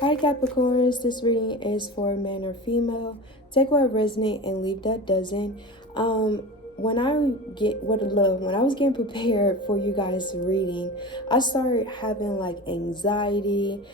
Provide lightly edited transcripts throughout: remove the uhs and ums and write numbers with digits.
Hi Capricorns, this reading is for man or female. Take what resonate and leave that doesn't. When I was getting prepared for you guys reading, I started having like anxiety.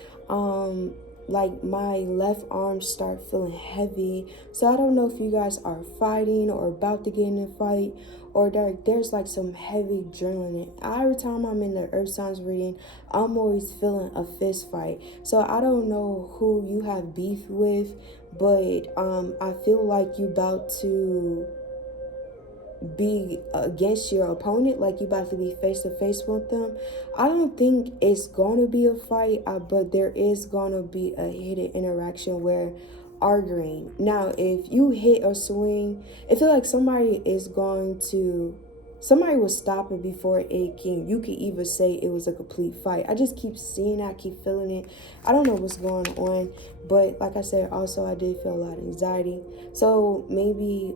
Like my left arm start feeling heavy. So I don't know if you guys are fighting or about to get in a fight, or there's like some heavy adrenaline. Every time I'm in the earth signs reading, I'm always feeling a fist fight. So I don't know who you have beef with, but I feel like you about to be against your opponent, like you about to be face to face with them. I don't think it's gonna be a fight, but there is gonna be a hidden interaction where arguing. Now if you hit or swing, I feel like somebody will stop it before it can. You could even say it was a complete fight. I just keep seeing it, I keep feeling it. I don't know what's going on, but like I said, also I did feel a lot of anxiety. So maybe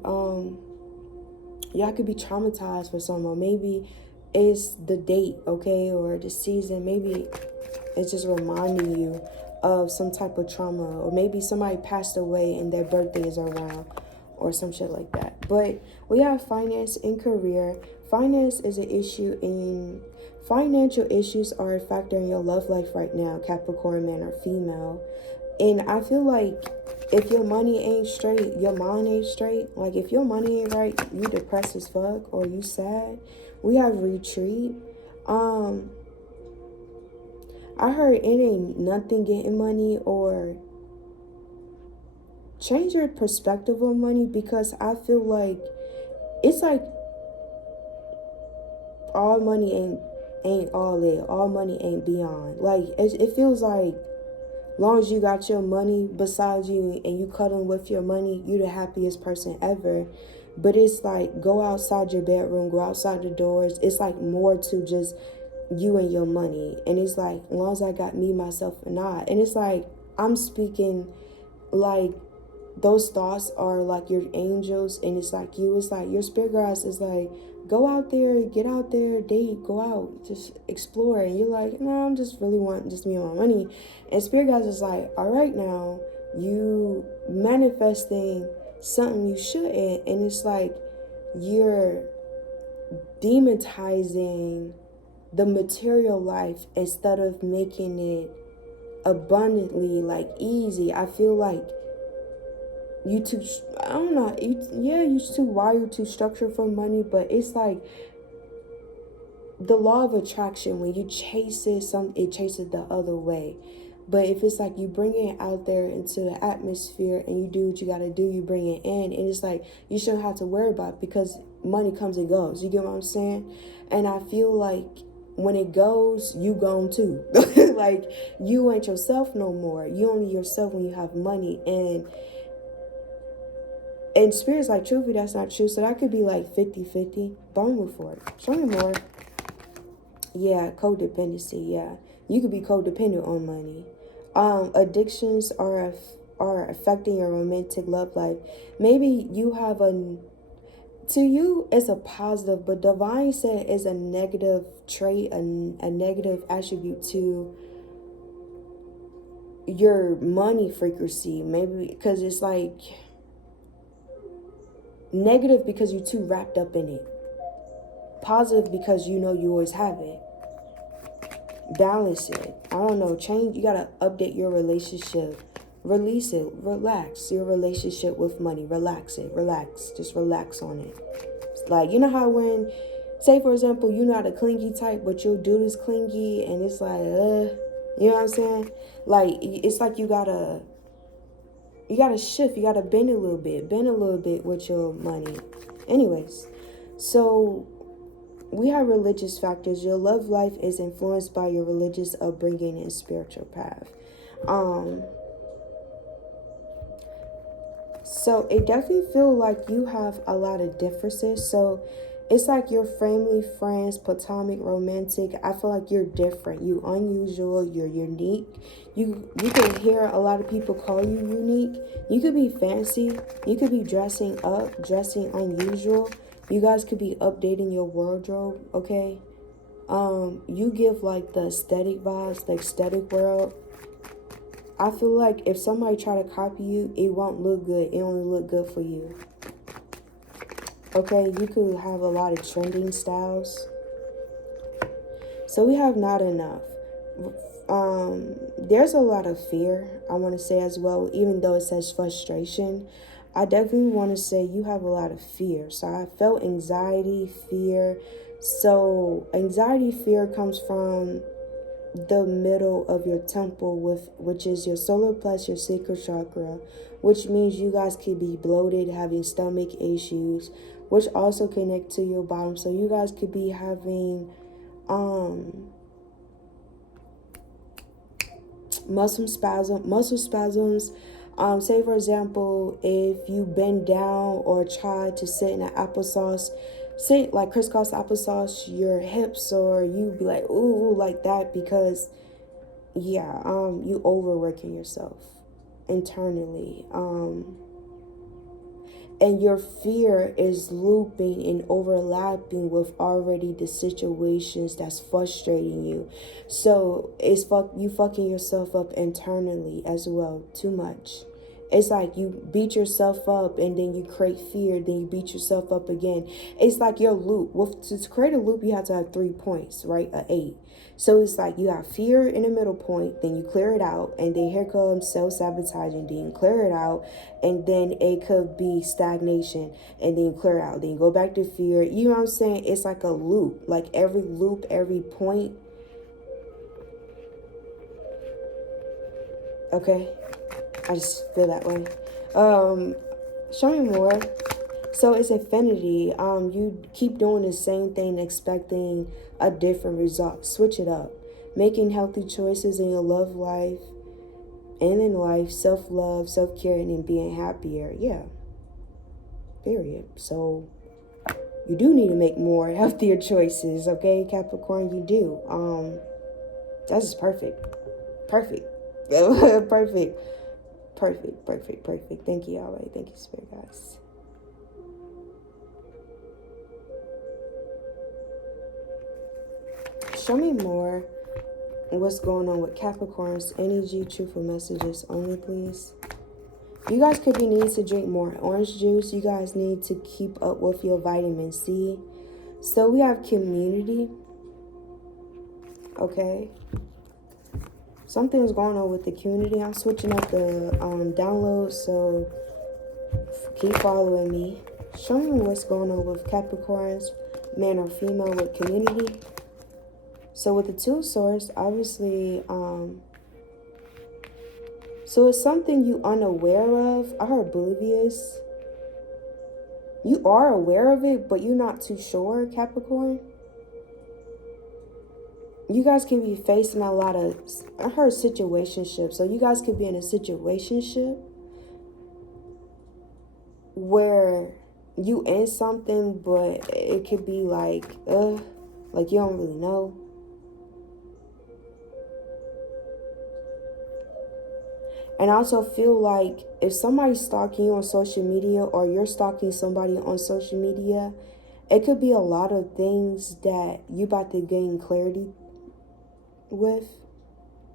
y'all could be traumatized for someone. Maybe it's the date, okay, or the season. Maybe it's just reminding you of some type of trauma, or maybe somebody passed away and their birthday is around, or some shit like that. But we have finance and career. Finance is an issue in Financial issues are a factor in your love life right now, Capricorn man or female. And I feel like if your money ain't straight, your mind ain't straight. Like if your money ain't right, you depressed as fuck or you sad. We have retreat. I heard it ain't nothing getting money, or change your perspective on money, because I feel like it's like all money ain't all it. All money ain't beyond. Like it feels like long as you got your money beside you and you cuddling with your money, you the happiest person ever. But it's like, go outside your bedroom, go outside the doors. It's like more to just you and your money. And it's like, as long as I got me, myself, and I. And it's like, I'm speaking like those thoughts are like your angels, and it's like your spirit guides is like, go out there, get out there, date, go out, just explore. And you're like, no, I'm just really wanting just me and my money. And spirit guides is like, all right, now you manifesting something you shouldn't. And it's like you're demonetizing the material life instead of making it abundantly, like easy. I feel like you too, I don't know, you too wired, too structured for money. But it's like the law of attraction, when you chase it, it chases the other way. But if it's like you bring it out there into the atmosphere and you do what you got to do, you bring it in, and it's like you shouldn't have to worry about it, because money comes and goes. You get what I'm saying? And I feel like when it goes, you gone too. Like you ain't yourself no more. You only yourself when you have money. And spirit's like, truthfully, that's not true. So that could be like 50-50. But I'm move forward. Show me more. Yeah, codependency. Yeah, you could be codependent on money. Addictions are affecting your romantic love life. Maybe you have to you it's a positive, but divine said is a negative trait, a negative attribute to your money frequency. Maybe because it's like negative because you're too wrapped up in it. Positive because you know you always have it. Balance it. I don't know. Change. You gotta update your relationship. Release it. Relax your relationship with money. Relax it. Relax. Just relax on it. It's like, you know how when, say for example, you're not a clingy type, but your dude is clingy, and it's like, you know what I'm saying? Like it's like you gotta shift. You gotta bend a little bit with your money. Anyways, so we have religious factors. Your love life is influenced by your religious upbringing and spiritual path. So it definitely feels like you have a lot of differences. So it's like your family, friends, platonic, romantic. I feel like you're different. You unusual. You're unique. You can hear a lot of people call you unique. You could be fancy. You could be dressing up, dressing unusual. You guys could be updating your wardrobe, okay? You give like the aesthetic vibes, the aesthetic world. I feel like if somebody try to copy you, it won't look good. It only look good for you. Okay, you could have a lot of trending styles. So we have not enough. There's a lot of fear, I want to say as well, even though it says frustration. I definitely want to say you have a lot of fear. So I felt anxiety, fear. So anxiety, fear comes from the middle of your temple, which is your solar plexus, your sacral chakra, which means you guys could be bloated, having stomach issues, which also connect to your bottom. So you guys could be having muscle spasms. Say for example, if you bend down or try to sit in an applesauce, sit like crisscross applesauce, your hips, or you be like ooh like that, because you overworking yourself internally. And your fear is looping and overlapping with already the situations that's frustrating you. So it's you fucking yourself up internally as well, too much. It's like you beat yourself up and then you create fear, then you beat yourself up again. It's like your loop. To create a loop, you have to have 3 points, right? 8. So it's like you have fear in the middle point, then you clear it out, and then here comes self-sabotaging, then you clear it out, and then it could be stagnation, and then you clear it out, then you go back to fear. You know what I'm saying? It's like a loop. Like every loop, every point. Okay? I just feel that way. Show me more. So it's infinity. You keep doing the same thing, expecting a different result. Switch it up. Making healthy choices in your love life and in life, self-love, self-care, and being happier. Yeah. Period. So you do need to make more healthier choices, okay, Capricorn? You do. That's just perfect. Perfect. Perfect. Perfect, perfect, perfect. Thank you, Yahweh. Thank you, Spirit guys. Show me more what's going on with Capricorn's energy, truthful messages only, please. You guys could be needing to drink more orange juice. You guys need to keep up with your vitamin C. So we have community. Okay. Something's going on with the community. I'm switching up the downloads, so keep following me. Show me what's going on with Capricorns, man or female, with community. So with the 2 of Swords, obviously, so it's something you unaware of. I heard oblivious. You are aware of it, but you're not too sure, Capricorn. You guys can be facing a lot of, I heard situationship. So you guys could be in a situationship where you in something, but it could be like you don't really know. And I also feel like if somebody's stalking you on social media, or you're stalking somebody on social media, it could be a lot of things that you about to gain clarity with,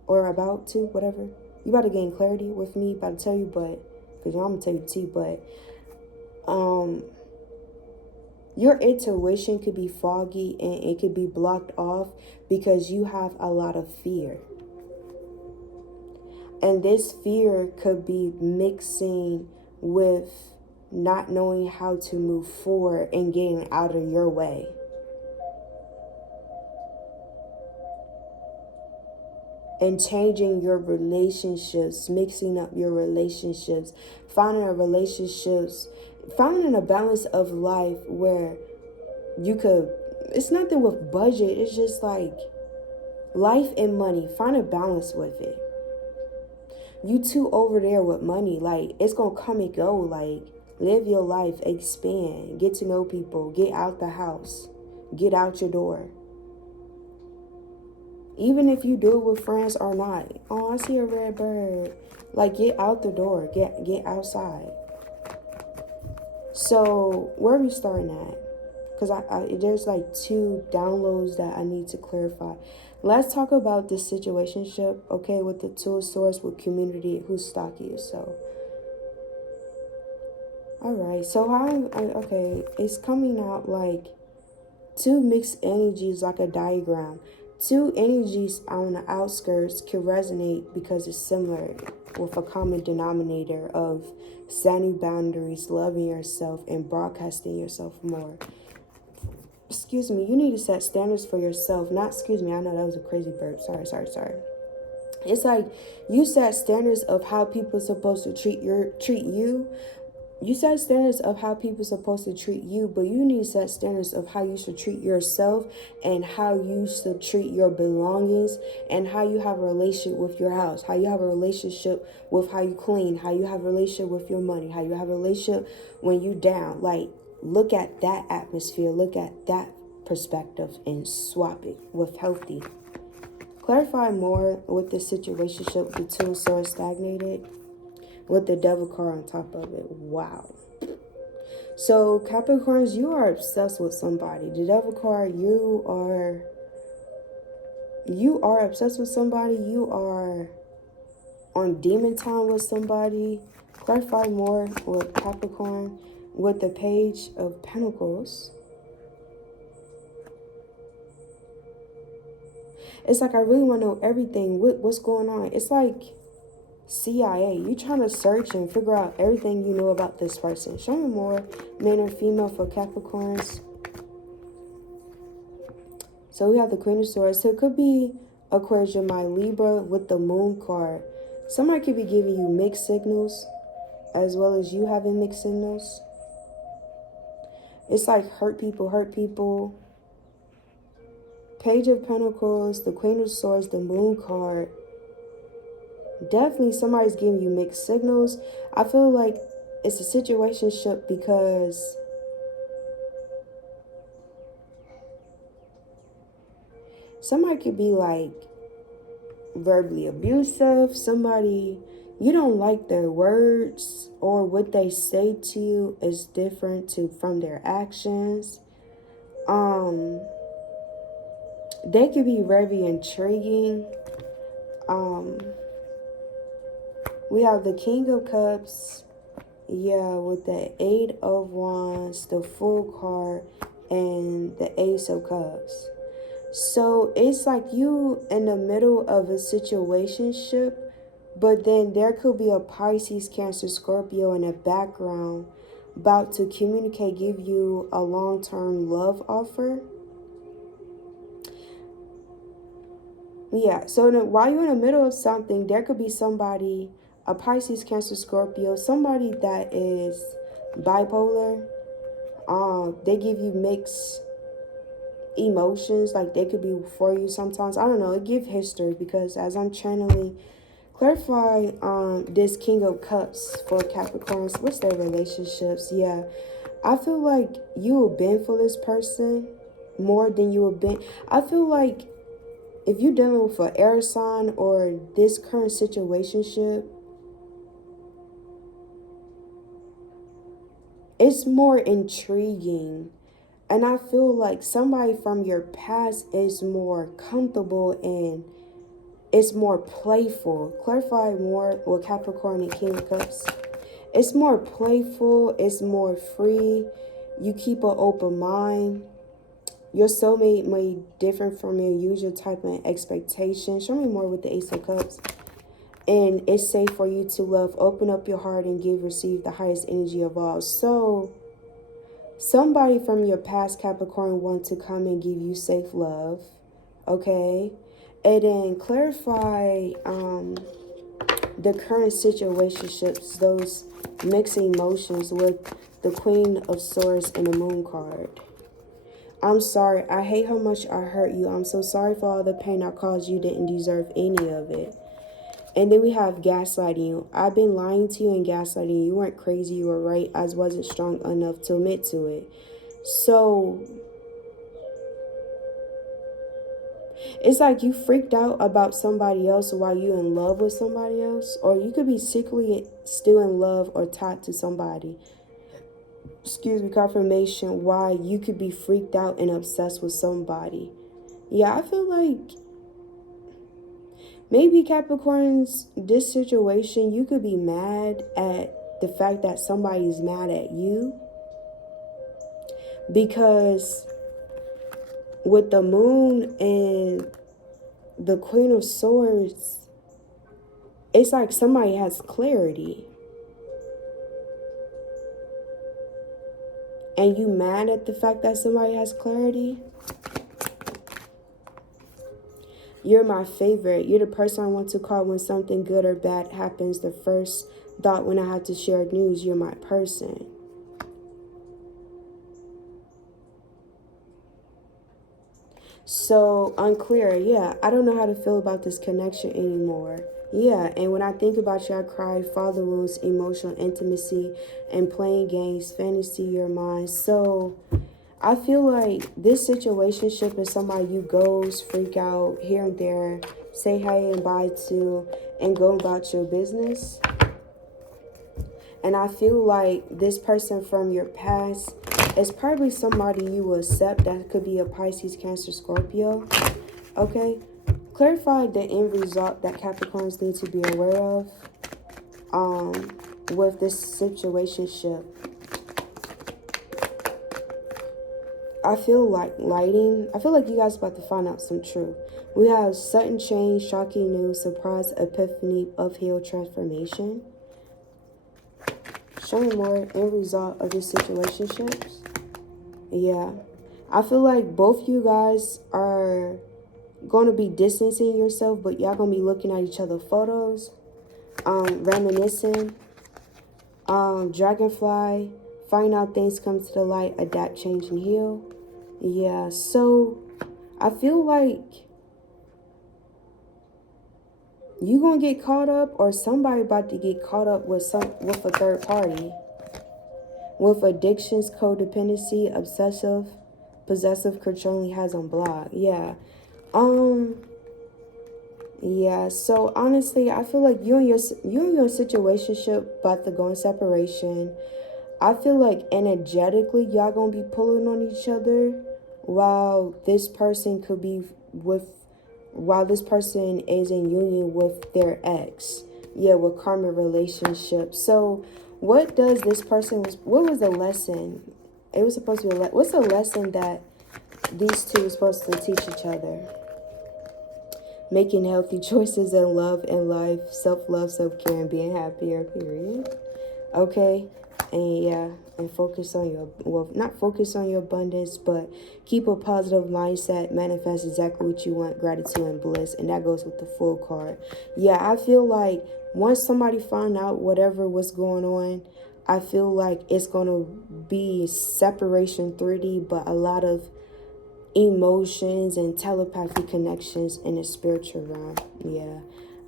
or about to, whatever. You about to gain clarity with me, about to tell you, but, because I'm going to tell you the tea, but, your intuition could be foggy and it could be blocked off because you have a lot of fear. And this fear could be mixing with not knowing how to move forward and getting out of your way. And changing your relationships, mixing up your relationships, finding a balance of life where you could, it's nothing with budget, it's just like life and money. Find a balance with it. You two over there with money, like it's gonna come and go. Like live your life, expand, get to know people, get out the house, get out your door. Even if you do it with friends or not. Oh, I see a red bird. Like get out the door, get outside. So where are we starting at? because there's like 2 downloads that I need to clarify. Let's talk about the situationship, okay, with the 2 of Swords, with community, who's stalk you. So, all right. So okay, it's coming out like 2 mixed energies, like a diagram. 2 energies on the outskirts can resonate because it's similar, with a common denominator of setting boundaries, loving yourself, and broadcasting yourself more. Excuse me, you need to set standards for yourself. Not, excuse me, I know that was a crazy burp. Sorry. It's like you set standards of how people are supposed to treat you. You set standards of how people are supposed to treat you, but you need to set standards of how you should treat yourself, and how you should treat your belongings, and how you have a relationship with your house, how you have a relationship with how you clean, how you have a relationship with your money, how you have a relationship when you down. Like, look at that atmosphere, look at that perspective, and swap it with healthy. Clarify more with the situationship, the 2 of Swords stagnated, with the Devil card on top of it. Wow. So Capricorns, you are obsessed with somebody. The Devil card, you are obsessed with somebody. You are on demon time with somebody. Clarify more with Capricorn, with the Page of Pentacles. It's like I really want to know everything. What's going on? It's like CIA. You trying to search and figure out everything you know about this person. Show me more, male or female, for Capricorns. So we have the Queen of Swords. So it could be Aquarius, Gemini, Libra, with the Moon card. Somebody could be giving you mixed signals, as well as you having mixed signals. It's like hurt people. Page of Pentacles, the Queen of Swords, the Moon card. Definitely somebody's giving you mixed signals. I feel like it's a situationship because somebody could be like verbally abusive. Somebody, you don't like their words, or what they say to you is different from their actions. They could be very intriguing. We have the King of Cups, with the 8 of Wands, the Fool card, and the Ace of Cups. So it's like you in the middle of a situationship, but then there could be a Pisces, Cancer, Scorpio in the background about to communicate, give you a long-term love offer. Yeah, so while you're in the middle of something, there could be somebody, a Pisces, Cancer, Scorpio, somebody that is bipolar. They give you mixed emotions, like they could be for you sometimes. I don't know, it give history, because as I'm channeling, clarify this King of Cups for Capricorns. What's their relationships? Yeah, I feel like you have been for this person more than you have been. I feel like if you're dealing with an air sign or this current situationship, it's more intriguing. And I feel like somebody from your past is more comfortable and it's more playful. Clarify more with Capricorn and King of Cups. It's more playful. It's more free. You keep an open mind. Your soulmate may be different from your usual type of expectation. Show me more with the Ace of Cups. And it's safe for you to love. Open up your heart and receive the highest energy of all. So somebody from your past, Capricorn, want to come and give you safe love. Okay? And then clarify the current situationships, those mixed emotions, with the Queen of Swords and the Moon card. I'm sorry. I hate how much I hurt you. I'm so sorry for all the pain I caused you. Didn't deserve any of it. And then we have gaslighting you. I've been lying to you and gaslighting you. You weren't crazy. You were right. I wasn't strong enough to admit to it. So it's like you freaked out about somebody else while you in love with somebody else. Or you could be secretly still in love or tied to somebody. confirmation why you could be freaked out and obsessed with somebody. Yeah, I feel like maybe Capricorns, this situation, you could be mad at the fact that somebody's mad at you, because with the moon and the Queen of Swords, it's like somebody has clarity. And you mad at the fact that somebody has clarity? You're my favorite. You're the person I want to call when something good or bad happens. The first thought when I have to share news, you're my person. So unclear. Yeah, I don't know how to feel about this connection anymore. Yeah, and when I think about you, I cry, father wounds, emotional intimacy, and playing games, fantasy, your mind. So I feel like this situationship is somebody you goes, freak out here and there, say hi and bye to, and go about your business. And I feel like this person from your past is probably somebody you will accept. That could be a Pisces, Cancer, Scorpio. Okay? Clarify the end result that Capricorns need to be aware of with this situationship. I feel like lighting. I feel like you guys about to find out some truth. We have sudden change, shocking news, surprise, epiphany, uphill transformation. Show me more end result of this situationships. Yeah. I feel like both you guys are going to be distancing yourself, but y'all going to be looking at each other photos, reminiscing, dragonfly, find out things come to the light, adapt, change, and heal. Yeah, so I feel like you gonna get caught up, or somebody about to get caught up with a third party, with addictions, codependency, obsessive, possessive, controlling, has on block. Yeah. Yeah, so honestly, I feel like you and your situationship about to go in separation. I feel like energetically y'all gonna be pulling on each other, while this person could be while this person is in union with their ex. Yeah, with karma relationships. So what does this person what was the lesson? It was supposed to be what's the lesson that these two are supposed to teach each other? Making healthy choices in love and life, self-love, self-care, and being happier, period. Okay? And yeah, and focus on your, well, not focus on your abundance, but keep a positive mindset, manifest exactly what you want, gratitude and bliss. And that goes with the Fool card. Yeah, I feel like once somebody find out whatever was going on, I feel like it's going to be separation 3D, but a lot of emotions and telepathy connections in the spiritual realm. Yeah,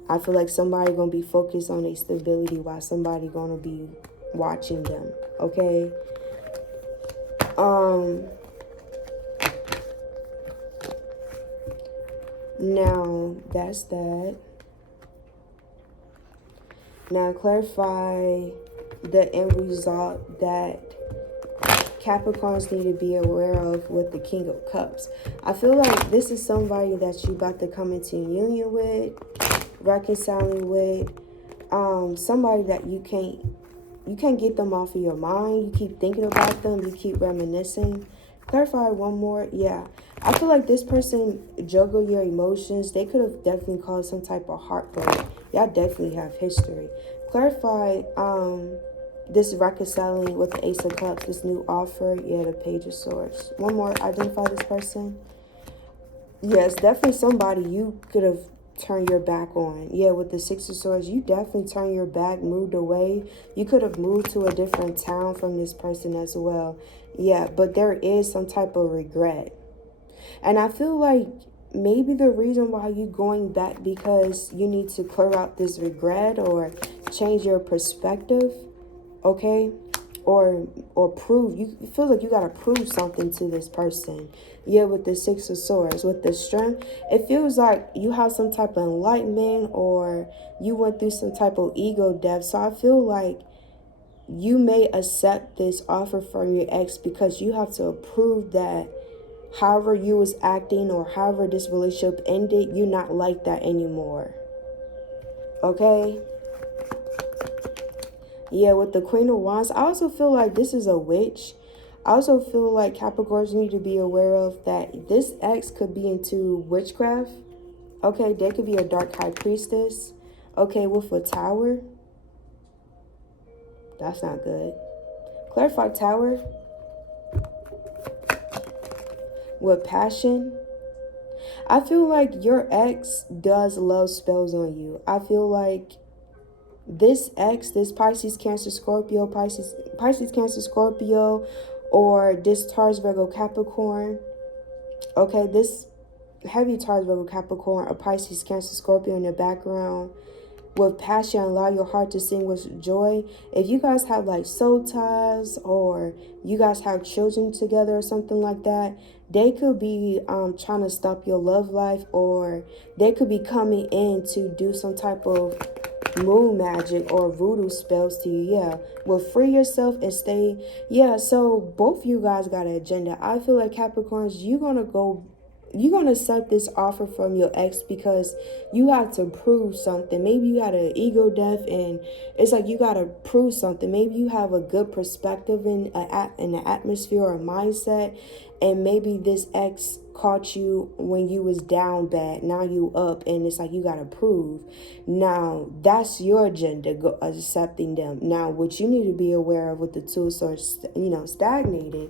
I feel like somebody gonna be focused on their stability while somebody gonna be watching them. Okay. Now that's that. Now clarify the end result that Capricorns need to be aware of with the King of Cups. I feel like this is somebody that you about to come into union with, reconciling with, somebody that you can't get them off of your mind. You keep thinking about them, you keep reminiscing. Clarify one more. Yeah, I feel like this person juggle your emotions. They could have definitely caused some type of heartbreak. Y'all definitely have history. Clarify this reconciling with the Ace of Cups, this new offer. Yeah, the Page of Swords. One more. Identify this person. Yes, definitely somebody you could have turned your back on. Yeah, with the Six of Swords, you definitely turned your back, moved away. You could have moved to a different town from this person as well. Yeah, but there is some type of regret. And I feel like maybe the reason why you going back, because you need to clear out this regret or change your perspective. Okay, or prove, you feel like you got to prove something to this person. Yeah, with the Six of Swords, with the strength, it feels like you have some type of enlightenment, or you went through some type of ego death. So I feel like you may accept this offer from your ex because you have to prove that however you was acting or however this relationship ended, you're not like that anymore. Okay? Yeah, with the Queen of Wands, I also feel like this is a witch. I also feel like Capricorns need to be aware of that this ex could be into witchcraft. Okay, they could be a dark high priestess. Okay, with a tower. That's not good. Clarify tower. With passion. I feel like your ex does love spells on you. I feel like this ex, this Pisces, Cancer, Scorpio, Pisces, Cancer, Scorpio, or this Taurus, Virgo, Capricorn. Okay, this heavy Taurus, Virgo, Capricorn, or Pisces, Cancer, Scorpio in the background. With passion, allow your heart to sing with joy. If you guys have like soul ties, or you guys have children together or something like that, they could be trying to stop your love life, or they could be coming in to do some type of moon magic or voodoo spells to you. Yeah, well, free yourself and stay. Yeah, so both you guys got an agenda. I feel like Capricorns, you're gonna accept this offer from your ex because you have to prove something. Maybe you had an ego death and it's like you gotta prove something. Maybe you have a good perspective in the atmosphere or mindset, and maybe this ex caught you when you was down bad. Now you up, and it's like you gotta prove. Now that's your agenda, accepting them. Now what you need to be aware of with the two swords, stagnated,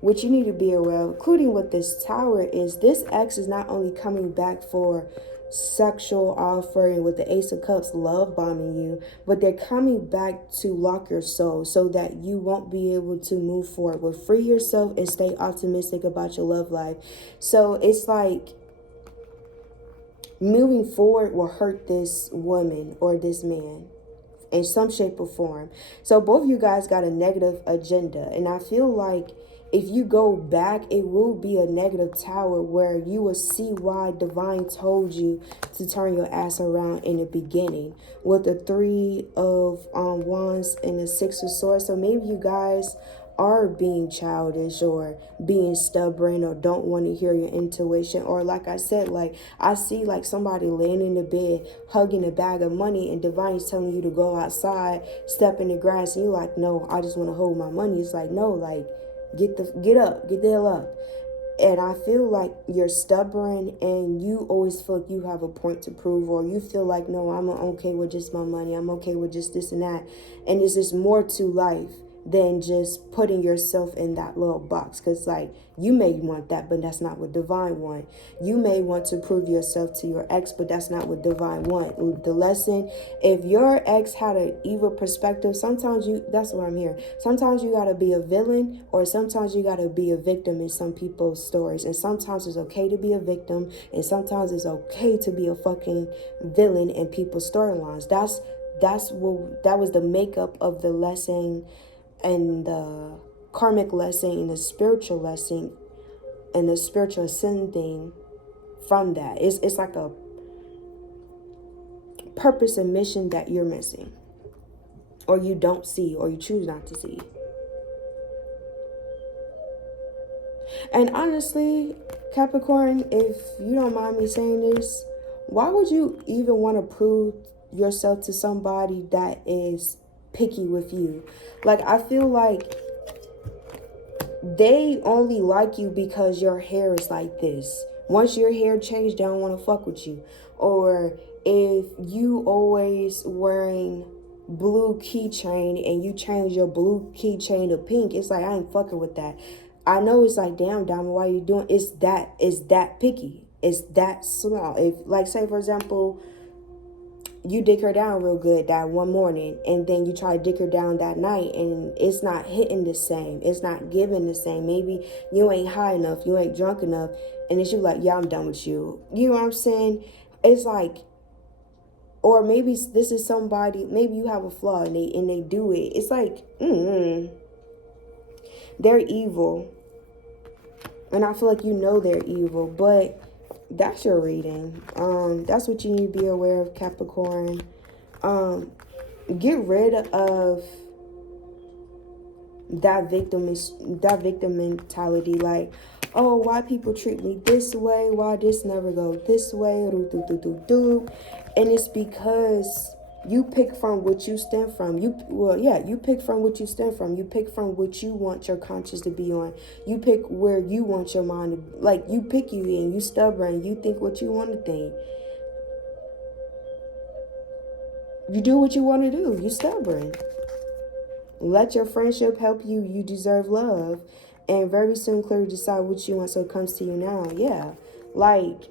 what you need to be aware of, including with this tower, is this ex is not only coming back for sexual offering with the Ace of Cups, love bombing you, but they're coming back to lock your soul so that you won't be able to move forward. But free yourself and stay optimistic about your love life. So it's like moving forward will hurt this woman or this man in some shape or form. So both of you guys got a negative agenda, and I feel like if you go back, it will be a negative tower where you will see why divine told you to turn your ass around in the beginning, with the Three of Wands and the Six of Swords. So maybe you guys are being childish or being stubborn or don't want to hear your intuition, or like I said, like I see like somebody laying in the bed hugging a bag of money and divine is telling you to go outside, step in the grass, and you're like, no, I just want to hold my money. It's like, no, like get up, get the hell up. And I feel like you're stubborn and you always feel like you have a point to prove, or you feel like, no, I'm okay with just my money, I'm okay with just this and that. And there's just more to life than just putting yourself in that little box. Because like you may want that, but that's not what divine want. You may want to prove yourself to your ex, but that's not what divine want. The lesson, if your ex had an evil perspective, sometimes that's what I'm hearing. Sometimes you gotta be a villain, or sometimes you gotta be a victim in some people's stories. And sometimes it's okay to be a victim, and sometimes it's okay to be a fucking villain in people's storylines. That was the makeup of the lesson, and the karmic lesson, and the spiritual lesson, and the spiritual ascending from that. It's like a purpose and mission that you're missing, or you don't see, or you choose not to see. And honestly, Capricorn, if you don't mind me saying this, why would you even want to prove yourself to somebody that is picky with you? Like, I feel like they only like you because your hair is like this. Once your hair changed, they don't want to fuck with you. Or if you always wearing blue keychain and you change your blue keychain to pink, it's like, I ain't fucking with that. I know it's like, damn, Diamond, why you doing? It's that picky. It's that small. If, like, say for example, you dick her down real good that one morning, and then you try to dick her down that night, and it's not hitting the same, it's not giving the same. Maybe you ain't high enough, you ain't drunk enough, and then she like, yeah, I'm done with you. You know what I'm saying? It's like, or maybe this is somebody, maybe you have a flaw and they do it. It's like, they're evil, and I feel like you know they're evil, but that's your reading. That's what you need to be aware of, Capricorn. Get rid of that victim mentality, like, oh, why people treat me this way, why this never go this way, and it's because you pick from what you stem from. You pick from what you stem from. You pick from what you want your conscience to be on. You pick where you want your mind to, like, you pick you and you stubborn. You think what you want to think. You do what you want to do. You stubborn. Let your friendship help you. You deserve love. And very soon clearly decide what you want so it comes to you now. Yeah. Like,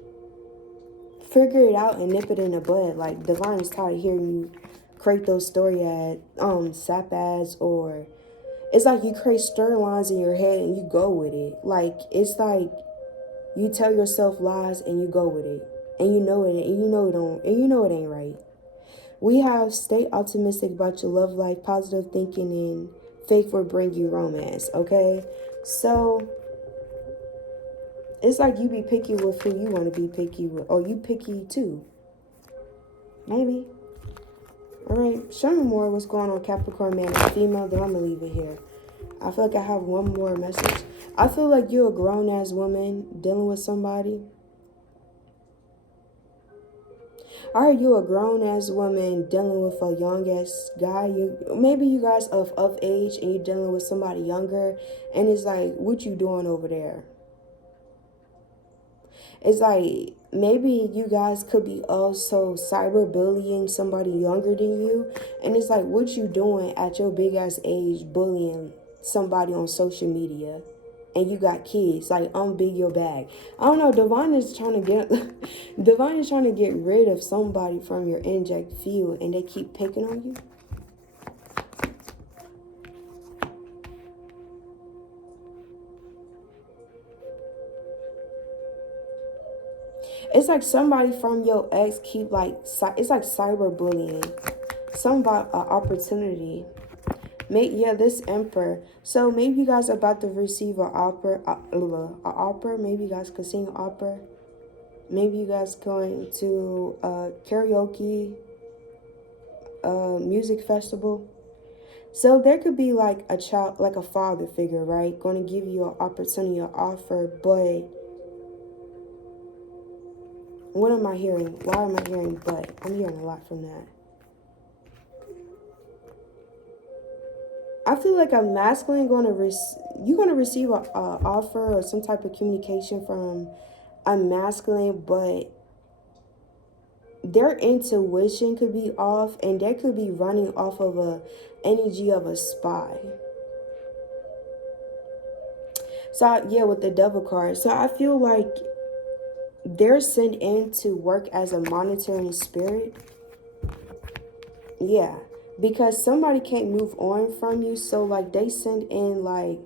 figure it out and nip it in the bud. Like, Divine is tired of hearing you create those story sap ads, or it's like you create storylines in your head and you go with it. Like, it's like you tell yourself lies and you go with it. And you know it, and you know it don't, and you know it ain't right. We have stay optimistic about your love life, positive thinking, and faith will bring you romance, okay? So it's like you be picky with who you want to be picky with, or you picky too. Maybe. All right, show me more what's going on, Capricorn man and female, then I'm going to leave it here. I feel like I have one more message. I feel like you're a grown-ass woman dealing with somebody. Are you a grown-ass woman dealing with a young-ass guy? Maybe you guys of age and you're dealing with somebody younger, and it's like, what you doing over there? It's like, maybe you guys could be also cyberbullying somebody younger than you, and it's like, what you doing at your big-ass age bullying somebody on social media? And you got kids, like, unbig your bag. I don't know, Divine is trying to get rid of somebody from your inject field, and they keep picking on you. It's like somebody from your ex keep, like, it's like cyberbullying. Somebody, opportunity. This Emperor. So maybe you guys are about to receive an opera. Maybe you guys could sing opera. Maybe you guys going to karaoke, music festival. So there could be like a child, like a father figure, right? Going to give you an opportunity, an offer, but what am I hearing? Why am I hearing but? I'm hearing a lot from that. I feel like a masculine you're gonna receive a offer or some type of communication from a masculine, but their intuition could be off, and they could be running off of a energy of a spy. So yeah, with the devil card, so I feel like they're sent in to work as a monitoring spirit. Yeah. Because somebody can't move on from you, so like they send in like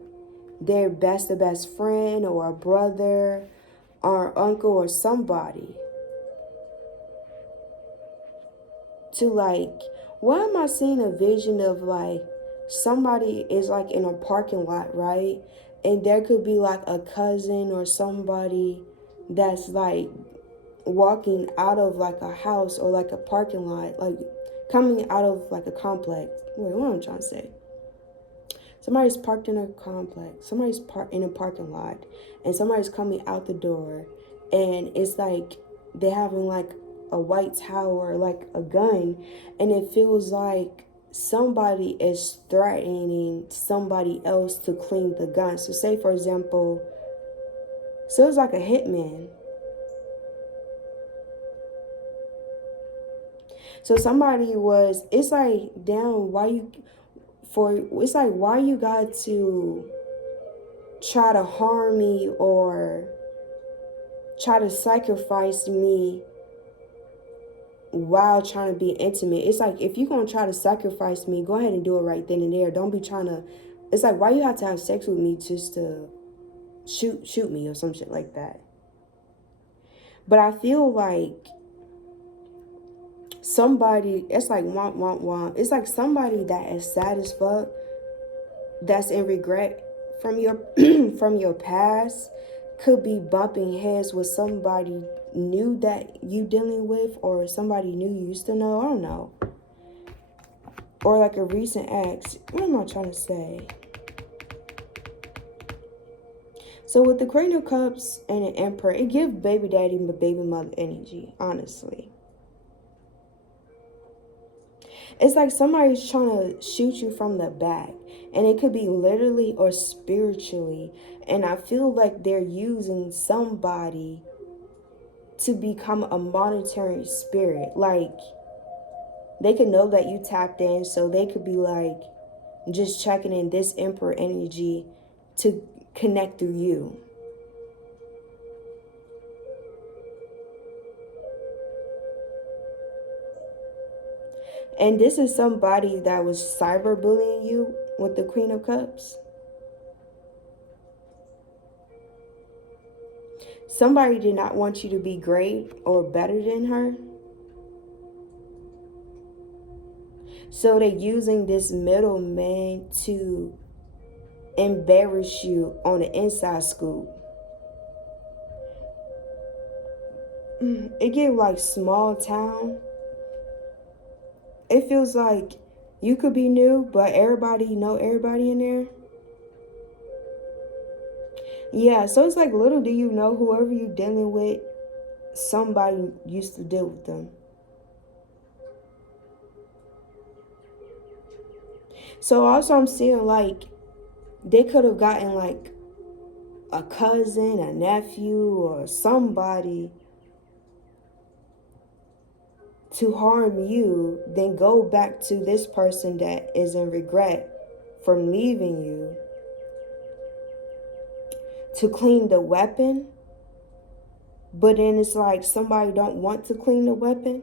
their best friend or a brother or uncle or somebody to, like, why am I seeing a vision of like somebody is like in a parking lot, right? And there could be like a cousin or somebody that's like walking out of like a house or like a parking lot, like coming out of like a complex. Wait, what am I trying to say? Somebody's parked in a complex. Somebody's parked in a parking lot, and somebody's coming out the door, and it's like they're having like a white towel or like a gun, and it feels like somebody is threatening somebody else to clean the gun. So say, for example, so it's like a hitman. So somebody was, it's like, damn, it's like, why you got to try to harm me or try to sacrifice me while trying to be intimate? It's like, if you're going to try to sacrifice me, go ahead and do it right then and there. Don't be trying to, it's like, why you have to have sex with me just to shoot me or some shit like that? But I feel like somebody, it's like want. It's like somebody that is sad as fuck, that's in regret from your from your past, could be bumping heads with somebody new that you dealing with, or somebody new you used to know. I don't know. Or like a recent ex. What am I trying to say? So with the Queen of Cups and an Emperor, it gives baby daddy and baby mother energy, honestly. It's like somebody's trying to shoot you from the back. And it could be literally or spiritually. And I feel like they're using somebody to become a monetary spirit. Like, they could know that you tapped in, so they could be like, just checking in this Emperor energy to connect through you. And this is somebody that was cyberbullying you with the Queen of Cups. Somebody did not want you to be great or better than her. So they're using this middleman to embarrass you on the inside scoop. It get like small town. It feels like you could be new, but everybody know everybody in there. Yeah, so it's like little do you know, whoever you're dealing with, somebody used to deal with them. So also I'm seeing like they could have gotten like a cousin, a nephew, or somebody to harm you, then go back to this person that is in regret from leaving you to clean the weapon. But then it's like somebody don't want to clean the weapon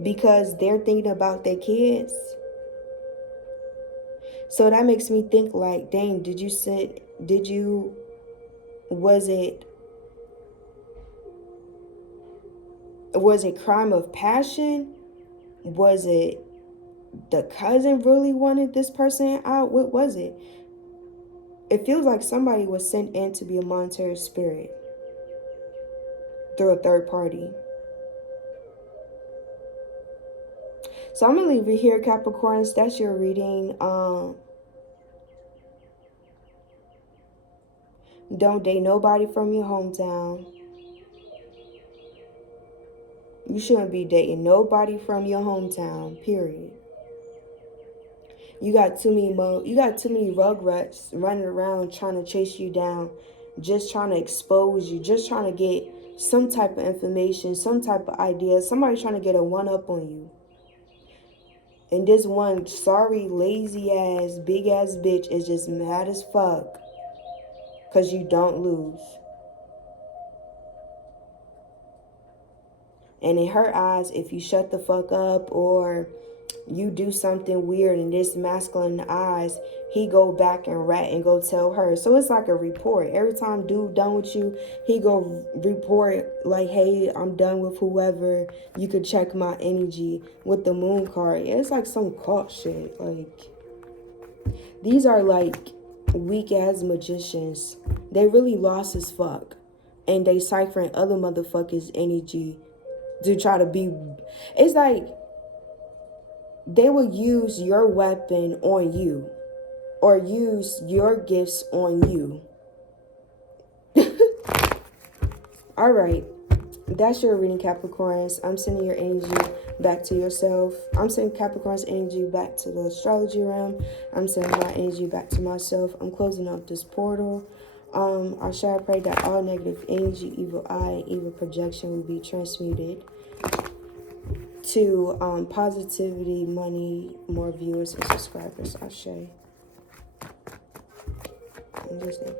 because they're thinking about their kids. So that makes me think like, dang, was it crime of passion? Was it the cousin really wanted this person out? What was it? It feels like somebody was sent in to be a monetary spirit through a third party. So I'm going to leave it here, Capricorns. That's your reading. Don't date nobody from your hometown. You shouldn't be dating nobody from your hometown, period. You got too many rugrats running around trying to chase you down, just trying to expose you, just trying to get some type of information, some type of idea. Somebody trying to get a one-up on you. And this one sorry, lazy ass, big ass bitch is just mad as fuck because you don't lose. And in her eyes, if you shut the fuck up or you do something weird in this masculine eyes, he go back and rat and go tell her. So it's like a report. Every time dude done with you, he go report like, hey, I'm done with whoever. You could check my energy with the moon card. It's like some cult shit. Like, these are like weak ass magicians. They really lost as fuck. And they ciphering other motherfuckers' energy to try to be. It's like they will use your weapon on you or use your gifts on you. All right. That's your reading, Capricorns. I'm sending your energy back to yourself. I'm sending Capricorn's energy back to the astrology realm. I'm sending my energy back to myself. I'm closing up this portal. I shall pray that all negative energy, evil eye, evil projection will be transmuted to positivity, money, more viewers and subscribers. Ashe. In this name,